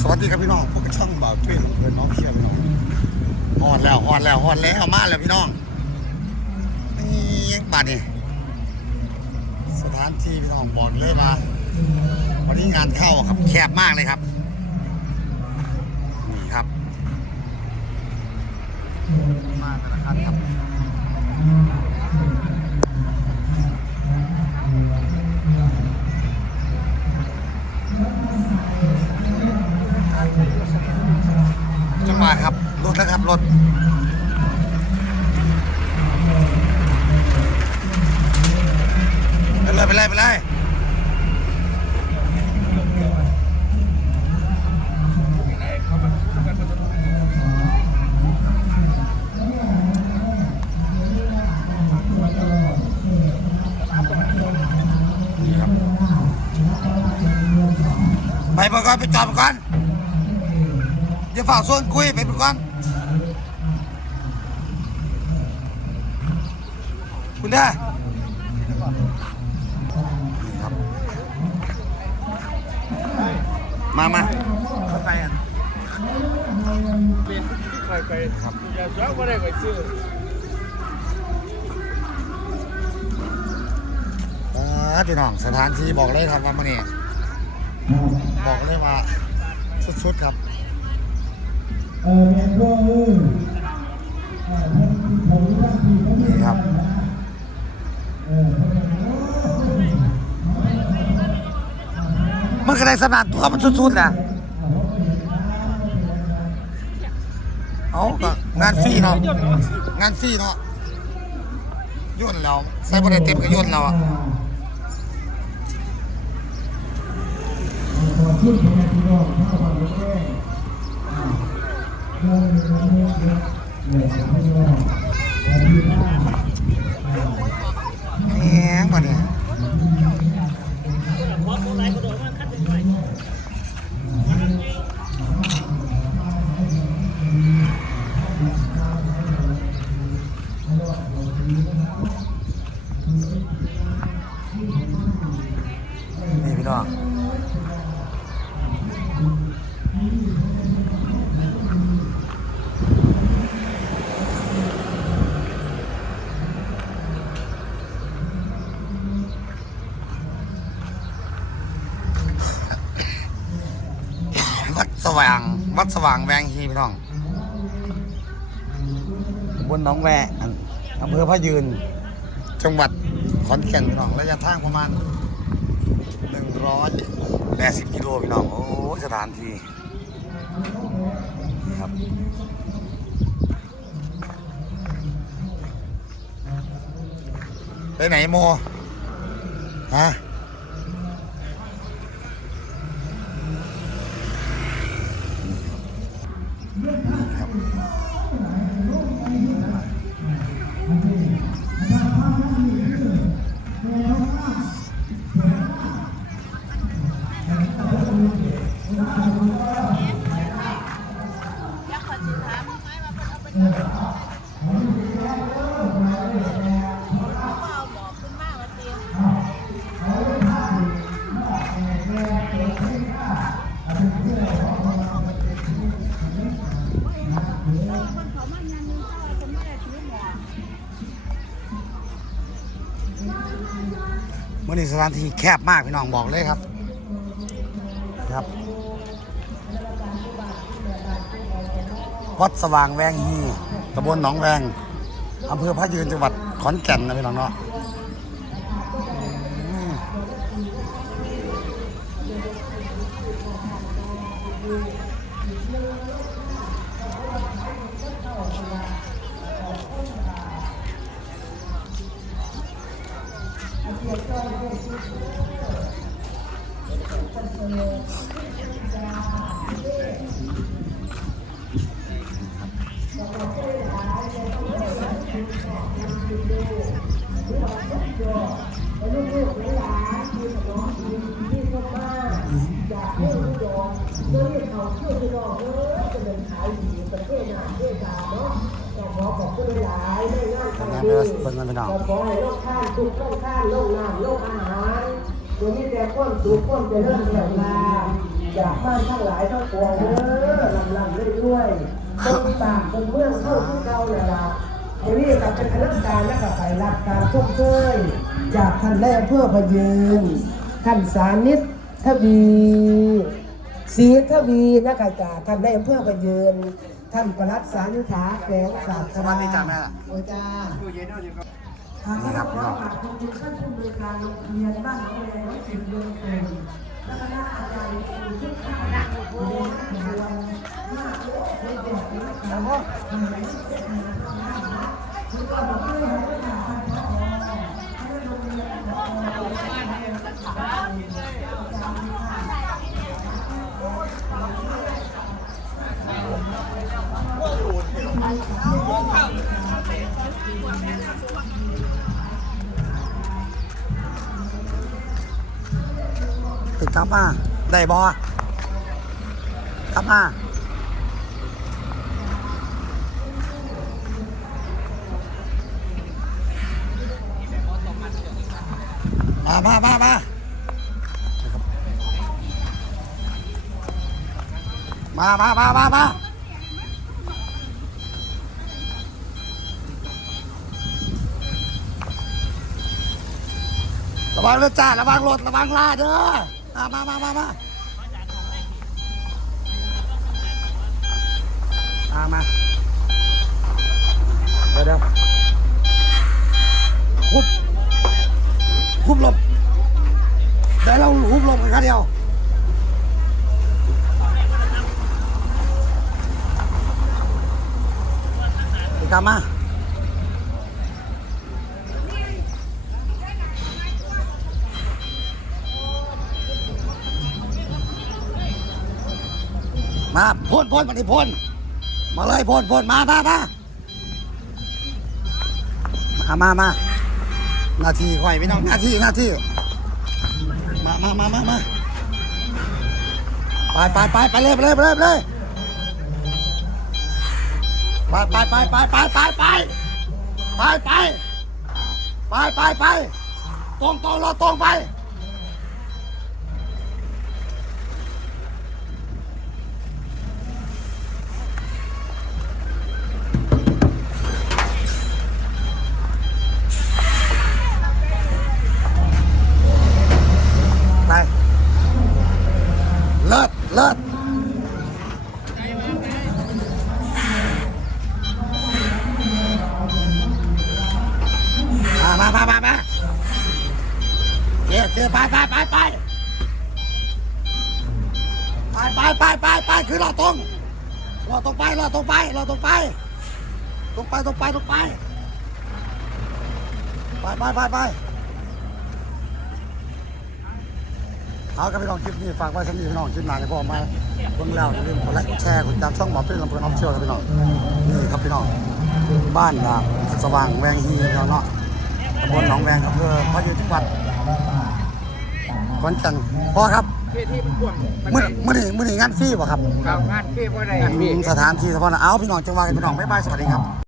สวัสดีครับพี่น้องพวกบช่องบ่าวช่วยลงเพื่อนน้องเชียร์พี่น้องฮอดแล้วฮอดแล้วฮอดแล้วมาแล้วพี่น้องนี่ยังบาดนี่สถานที่พี่น้องบอกเลยมาวันนี้งานเข้าครับแคบมากเลยครับนี่ครับมาแต่ละคันครับ จังหวะครับรถแล้วครับรถไปเลยไปเลยไปเลยไปไปก่อนไปจอดก่อน ดี๋ยวฝากโซนคุยไปไปก่อนคุณได้นี่ครับมามาไปอะไปไปครับอย่าเช้าก็ได้ไปซื้อพี่น้องสถานที่บอกเลยครับว่ามันนี่บอกเลยว่าสุดๆครับ เออเรียนรู้เออท่านผมท่านที่ผมนี่ครับเออมันก็ได้สนานตัวมันสุดๆนะเอาก็งานฟรีเนาะ งานฟรีเนาะย่นเราใส่บริเต็มก็ย่นเราอะขอบคุณพ่อแม่พี่น้องทั้งสองประเทศเรื่องเรื่องเรื่องเรื่องเรื่องของพี่น้องและพี่น้า แหงมาเนี่ยนี่พี่น้อง สว่าง วัดสว่างแวงฮีพี่น้องบนหนองแวอันอำเภอพะยืน จังหวัดขอนแก่นพี่น้องระยะทางประมาณ180กิโลพี่น้อง โอ้สถานที่นี่ครับไปไหนโมฮะ มื่อนี้สถานที่แคบมากพี่น้องบอกเลยครับ ครับ วัดสว่างแวงฮีตำบลหนองแวงอำเภอพระยืนจังหวัดขอนแก่นนะพี่น้องเนาะ 个下一个是什？ ทำงานไปแล้วเบิ่งกันพี่น้องขอให้โลกข้านทุกโลกข้านโลกน้ำโลกอาหารตัวนี้แต่ก้นสูงก้นจะเริ่มเกิดมาจากบ้านทั้งหลายทั้งปวงเด้อลำลำเรื่อยๆต้นตากต้นเมืองเข้าที่เก่าเนี่ยละทีนี้กับเป็นคณะการและกับไปรับการชมเชยจากท่านแรกเพื่อพยืนท่านสานิตทวีศรีทวีนะคะจากท่านแรกเพื่อพยืน ท่านประลัดสารุขาแปลงสาร์สวัสดีจ้าแม่ล่ะโอ้จ้าทางระดับพระมหาคมท่านผู้บริการโรงเรียนบ้านแควงสิบเดืองเต็มและคณะอาจารย์ผู้ช่วยข้าราชการผู้บริหารมากโอ้โหเด็กๆนะครับมหาวิทยาลัยธรรมศาสตร์คุณก็บอกเลยว่า บมา ได้บกลับมามามามามามามามามามาระวังรถจ้าระวังรถระวังลาดเด้อ มามามามามามามาเดี๋ยวเดี๋ยวหุบหุบลมเดี๋ยวเราหุบลมกันครับเดียวติดตามมา มาพ่นพ่นมาดิพ่นมาเลยพ่นพ่นมามามามามามาหน้าที่ค่อยพี่น้องหน้าที่หน้าที่ มามามามามาไปไปไปไปเลยไปเลยไปเลยไปเลยไปไปไปไปไปไปไปไปไปไปไปไปตรงตรงเราตรงไปไป มามามามเดี๋ยวเดี๋ยวไปไปไปไปไปไปไปไปไปคือเราตรงเราตรงไปเราตรงไปเราตรงไปตรงไปตรงไปตรงไปไปไปไปไปเอาครับพี่น้องคลิปนี้ฝากไว้สักนิดพี่น้องคลิปหน้าจะพอมเบิ่งแล้วอย่าลืมกดไลค์กดแชร์กดติดตามช่องหมอเพื่อนลำเพลินออฟเชียลครับพี่น้องนี่ครับพี่น้องบ้านดาบสว่างแวงฮีพี่น้องเนาะ ตำบลหนองแวงอำเภอพระยุทธวัดขอนแก่นพ่อครับเที่ที่มันกว้างมันมื้อได้มื้อนี้มื้อนี้งานฟรีบ่ครับ ข่าวงานเที่บ่ได้งานอืพี่มสถานที่เฉพาะนะเอาพี่น้องจังหวัดกันพี่น้องบ๊ายบายสวัสดีครับ